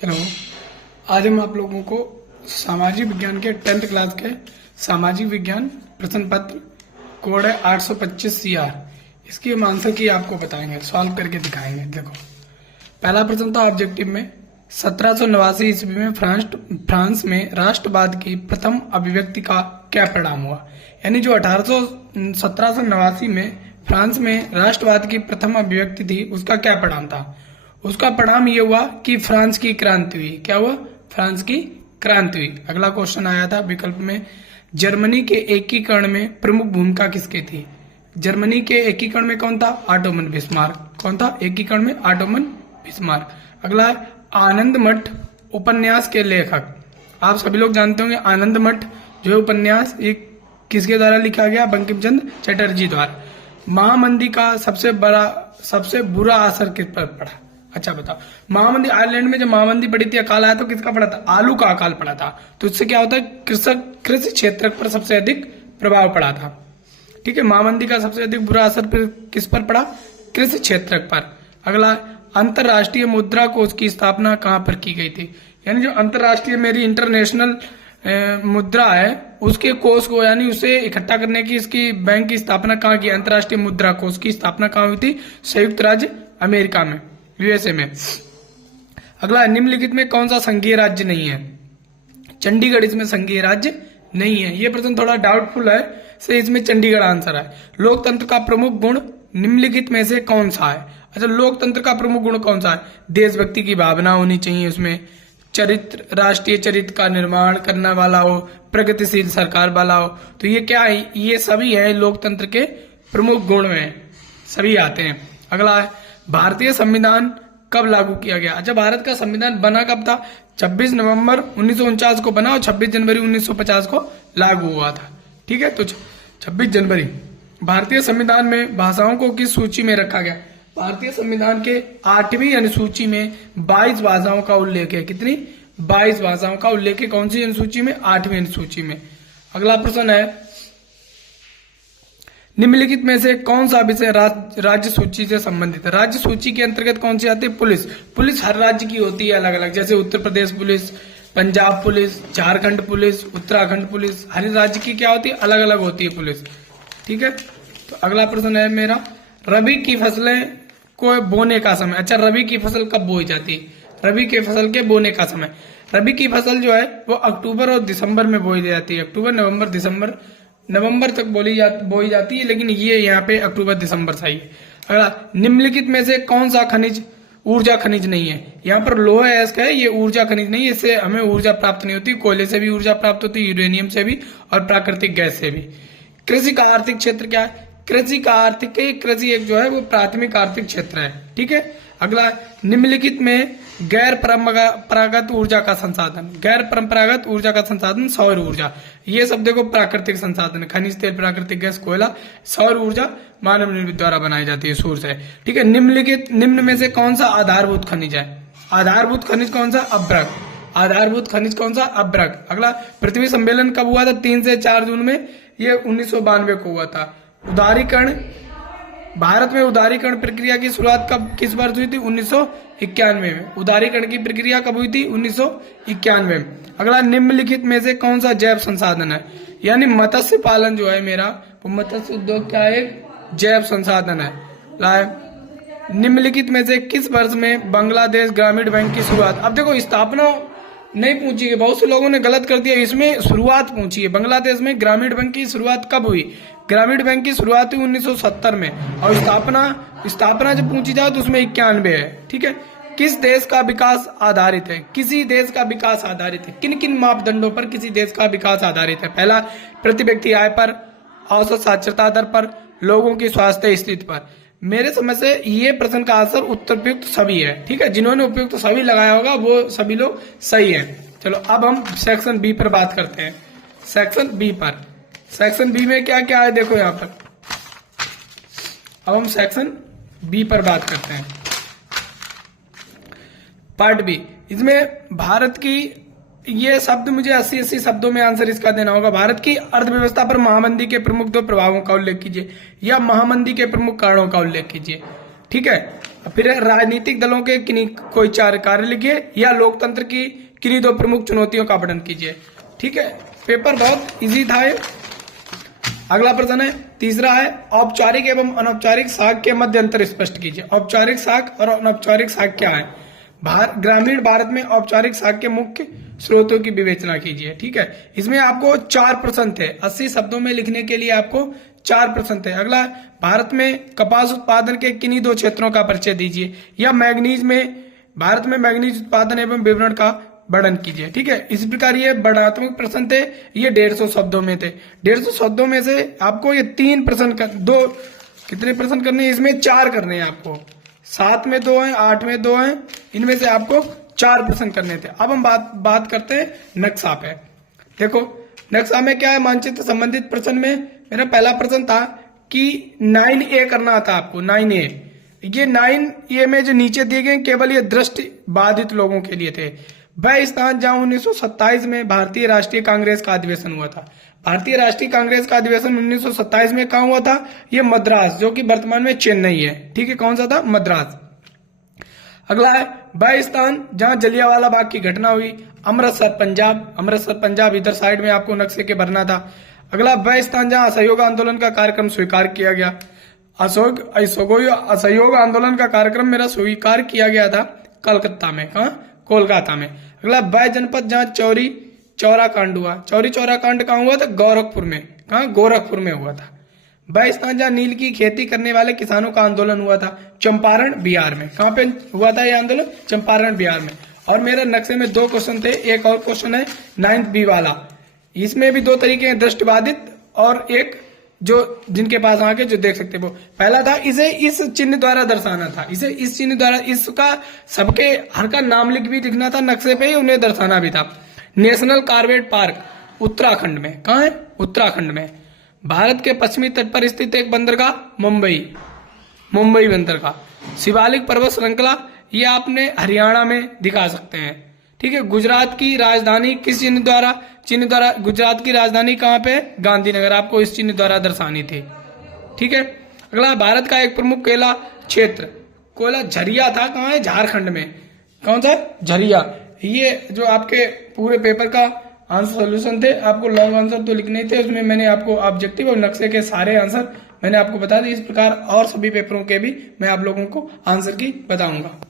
Hello. आज हम आप लोगों को सामाजिक विज्ञान के 10th क्लास के सामाजिक विज्ञान प्रश्न पत्र कोड है 825 CR। इसकी हम आंसर की आपको बताएंगे, सॉल्व करके दिखाएंगे। देखो, पहला प्रश्न था ऑब्जेक्टिव में 1789 ईस्वी में फ्रांस में राष्ट्रवाद की प्रथम अभिव्यक्ति का क्या परिणाम हुआ। यानी जो 1789 में फ्रांस में राष्ट्रवाद की प्रथम अभिव्यक्ति थी, उसका क्या परिणाम था। उसका परिणाम ये हुआ कि फ्रांस की क्रांति हुई। क्या हुआ? फ्रांस की क्रांति हुई। अगला क्वेश्चन आया था विकल्प में, जर्मनी के एकीकरण में प्रमुख भूमिका किसकी थी। जर्मनी के एकीकरण में कौन था? Ottoman Bismarck. कौन था एकीकरण में? Ottoman Bismarck. अगला, आनंद मठ उपन्यास के लेखक। आप सभी लोग जानते होंगे आनंद मठ जो है उपन्यास, एक किसके द्वारा लिखा गया? बंकिम चंद्र चटर्जी द्वारा। महामंदी का सबसे बुरा असर किस पर पड़ा? अच्छा बताओ, महामंदी आयरलैंड में जब महामंदी पड़ी थी, अकाल आया तो किसका पड़ा था? आलू का अकाल पड़ा था। तो इससे क्या होता है? कृषि क्षेत्र पर सबसे अधिक प्रभाव पड़ा था। ठीक है, महामंदी का सबसे अधिक बुरा असर किस पर पड़ा? कृषि क्षेत्र पर। अगला, अंतरराष्ट्रीय मुद्रा कोष की स्थापना कहां पर की गई थी। यानी जो अंतरराष्ट्रीय मेरी इंटरनेशनल मुद्रा है, उसके कोष को यानी उसे इकट्ठा करने की इसकी बैंक की स्थापना कहाँ की? अंतरराष्ट्रीय मुद्रा कोष की स्थापना कहाँ हुई थी? संयुक्त राज्य अमेरिका में, यूएसए में। अगला, निम्नलिखित में कौन सा संघीय राज्य नहीं है। चंडीगढ़ इसमें संघीय राज्य नहीं है। यह प्रश्न थोड़ा डाउटफुल है, से इसमें चंडीगढ़ आंसर है। लोकतंत्र का प्रमुख गुण निम्नलिखित में से कौन सा है। अच्छा, लोकतंत्र का प्रमुख गुण कौन सा है? देशभक्ति की भावना होनी चाहिए उसमें, चरित्र, राष्ट्रीय चरित्र का निर्माण करने वाला हो, प्रगतिशील सरकार वाला हो। तो ये क्या है? ये सभी है लोकतंत्र के प्रमुख गुण में, सभी आते हैं। अगला है, भारतीय संविधान कब लागू किया गया। अच्छा, भारत का संविधान बना कब था? 26 नवंबर 1949 को बना और 26 जनवरी 1950 को लागू हुआ था। ठीक है, तो 26 जनवरी। भारतीय संविधान में भाषाओं को किस सूची में रखा गया? भारतीय संविधान के 8वीं अनुसूची में 22 भाषाओं का उल्लेख है। कितनी? 22 भाषाओं का उल्लेख है। कौन सी अनुसूची में? 8वीं अनुसूची में। अगला प्रश्न है, निम्नलिखित में से कौन सा विषय राज्य सूची से संबंधित है। राज्य सूची के अंतर्गत कौन सी आती है? पुलिस। पुलिस हर राज्य की होती है अलग अलग, जैसे Uttar Pradesh police, Punjab police, Jharkhand police, Uttarakhand police. हर राज्य की क्या होती है? अलग अलग होती है पुलिस। ठीक है, तो अगला प्रश्न है मेरा, रबी की फसलें को बोने का समय। अच्छा, रबी की फसल कब बोई जाती है? रबी की फसल के बोने का समय। रबी की फसल जो है वो अक्टूबर और दिसंबर में बोई जाती है। अक्टूबर, नवंबर, दिसंबर, नवंबर तक बोई जाती है, लेकिन ये यहाँ पे अक्टूबर दिसंबर सही है। अगला, निम्नलिखित में से कौन सा खनिज ऊर्जा खनिज नहीं है। यहाँ पर लोहा अयस्क है, ये ऊर्जा खनिज नहीं है, इससे हमें ऊर्जा प्राप्त नहीं होती। कोयले से भी ऊर्जा प्राप्त होती है, यूरेनियम से भी और प्राकृतिक गैस से भी। कृषि का आर्थिक क्षेत्र क्या है? कृषि एक जो है वो प्राथमिक आर्थिक क्षेत्र है। ठीक है। अगला, निम्नलिखित में गैर परंपरागत ऊर्जा का संसाधन। गैर परंपरागत ऊर्जा का संसाधन सौर ऊर्जा। ये सब देखो प्राकृतिक संसाधन, खनिज तेल, प्राकृतिक गैस, कोयला। सौर ऊर्जा मानव निर्मित द्वारा बनाई जाती है, सूर्य से। ठीक है। निम्न में से कौन सा आधारभूत खनिज है? आधारभूत खनिज कौन सा? अभ्रक। आधारभूत खनिज कौन सा? अभ्रक। अगला, पृथ्वी सम्मेलन कब हुआ था? 3 से 4 जून में। ये 1992 को हुआ था। उदारीकरण, भारत में उदारीकरण प्रक्रिया की शुरुआत किस वर्ष हुई थी? 1991 में। उदारीकरण की प्रक्रिया कब हुई थी? 1991 में। अगला, निम्नलिखित में से कौन सा जैव संसाधन है? यानी मत्स्य पालन जो है मेरा, वो मत्स्य उद्योग क्या है? जैव संसाधन है। निम्नलिखित में से किस वर्ष में बांग्लादेश ग्रामीण बैंक की शुरुआत। अब देखो, स्थापना नहीं पूछी है, बहुत से लोगों ने गलत कर दिया, इसमें शुरुआत पूछी है। बांग्लादेश में ग्रामीण बैंक की शुरुआत कब हुई? ग्रामीण बैंक की शुरुआत हुई 1970 में, और स्थापना जब पूछी जाए तो उसमें 91 है। ठीक है। किस देश का विकास आधारित है? किसी देश का विकास आधारित है। किन किन मापदंडों पर किसी देश का विकास आधारित है? पहला, प्रति व्यक्ति आय पर, औसत साक्षरता दर पर, लोगों की स्वास्थ्य स्थिति पर। मेरे समझ से ये प्रश्न का आंसर उत्तर उपयुक्त सभी है। ठीक है, जिन्होंने उपयुक्त सभी लगाया होगा वो सभी लोग सही है। चलो, अब हम सेक्शन बी पर बात करते हैं। सेक्शन बी पर, सेक्शन बी में क्या क्या है देखो यहाँ पर। अब हम सेक्शन बी पर बात करते हैं। पार्ट बी, इसमें भारत की, ये शब्द मुझे 80 शब्दों में आंसर इसका देना होगा। भारत की अर्थव्यवस्था पर महामंदी के प्रमुख 2 प्रभावों का उल्लेख कीजिए, या महामंदी के प्रमुख कारणों का उल्लेख कीजिए। ठीक है, फिर राजनीतिक दलों के किन्हीं कोई 4 कार्य लिखिए या लोकतंत्र की किन्हीं 2 प्रमुख चुनौतियों का वर्णन कीजिए। ठीक है, पेपर बहुत इजी था ये। अगला प्रश्न है, तीसरा है, औपचारिक एवं अनौपचारिक साख के मध्य अंतर स्पष्ट कीजिए। औपचारिक साख और अनौपचारिक साख क्या है? ग्रामीण भारत में औपचारिक साख के मुख्य स्रोतों की विवेचना कीजिए। ठीक है, इसमें आपको 4 प्रश्न थे, 80 शब्दों में लिखने के लिए आपको 4 प्रश्न थे। अगला, भारत में कपास उत्पादन के किन्हीं 2 क्षेत्रों का परिचय दीजिए, या मैग्नीज में भारत में मैग्नीज उत्पादन एवं विवरण का वर्णन कीजिए। ठीक है, इस प्रकार ये वर्णनात्मक प्रश्न थे, ये 150 शब्दों में थे। 150 शब्दों में से आपको ये 3 प्रश्न कितने प्रश्न करने हैं? इसमें 4 करने हैं आपको। 7 में 2 हैं, 8 में 2 हैं, इनमें से आपको 4 प्रश्न करने थे। अब हम बात करते हैं नक्शा पे। देखो, नक्शा में क्या है? मानचित्र संबंधित प्रश्न में मेरा पहला प्रश्न था कि 9A करना था आपको। 9A, ये 9A में जो नीचे दिए गए केवल ये दृष्टि बाधित लोगों के लिए थे। वह स्थान जहां 1927 में भारतीय राष्ट्रीय कांग्रेस का अधिवेशन हुआ था। भारतीय राष्ट्रीय कांग्रेस का अधिवेशन 1927 में कहां हुआ था? ये मद्रास, जो कि वर्तमान में चेन्नई है। ठीक है, कौन सा था? मद्रास। अगला है, वह स्थान जहां जलियांवाला बाग की घटना हुई। अमृतसर, पंजाब। अमृतसर, पंजाब, इधर साइड में आपको नक्शे के भरना था। अगला, वह स्थान जहां असहयोग आंदोलन का कार्यक्रम स्वीकार किया गया। असहयोग आंदोलन का कार्यक्रम मेरा स्वीकार किया गया था कलकत्ता में। कहा? कोलकाता में। अगला, वह जनपद जहां चौरी चौरा कांड हुआ। चौरी चौरा कांड कहां हुआ था? गोरखपुर में। कहा? गोरखपुर में हुआ था। वह स्थान जहां नील की खेती करने वाले किसानों का आंदोलन हुआ था। चंपारण, बिहार में। कहां पे हुआ था यह आंदोलन? चंपारण, बिहार में। और मेरे नक्शे में 2 क्वेश्चन थे। एक और क्वेश्चन है 9th B वाला, इसमें भी 2 तरीके हैं, दृष्टिबाधित और एक जो जिनके पास आके जो देख सकते वो। पहला था, इसे इस चिन्ह द्वारा दर्शाना था। इसे इस चिन्ह द्वारा, इसका सबके हर का नाम लिख भी दिखना था नक्शे पे ही, उन्हें दर्शाना भी था। नेशनल कार्बेट पार्क, उत्तराखंड में। कहाँ है? उत्तराखंड में। भारत के पश्चिमी तट पर स्थित एक बंदरगाह, मुंबई बंदरगाह। शिवालिक पर्वत श्रृंखला, ये आपने हरियाणा में दिखा सकते हैं। ठीक है, गुजरात की राजधानी किस चिन्ह द्वारा? गुजरात की राजधानी कहाँ पे? गांधीनगर, आपको इस चिन्ह द्वारा दर्शानी थी। ठीक है, अगला, भारत का एक प्रमुख कोयला क्षेत्र, कोयला झरिया था। कहाँ है? झारखंड में। कौन सा? झरिया। ये जो आपके पूरे पेपर का आंसर सोल्यूशन थे, आपको लॉन्ग आंसर तो लिखने थे, उसमें मैंने आपको ऑब्जेक्टिव और नक्शे के सारे आंसर मैंने आपको बता दिए। इस प्रकार और सभी पेपरों के भी मैं आप लोगों को आंसर की बताऊंगा।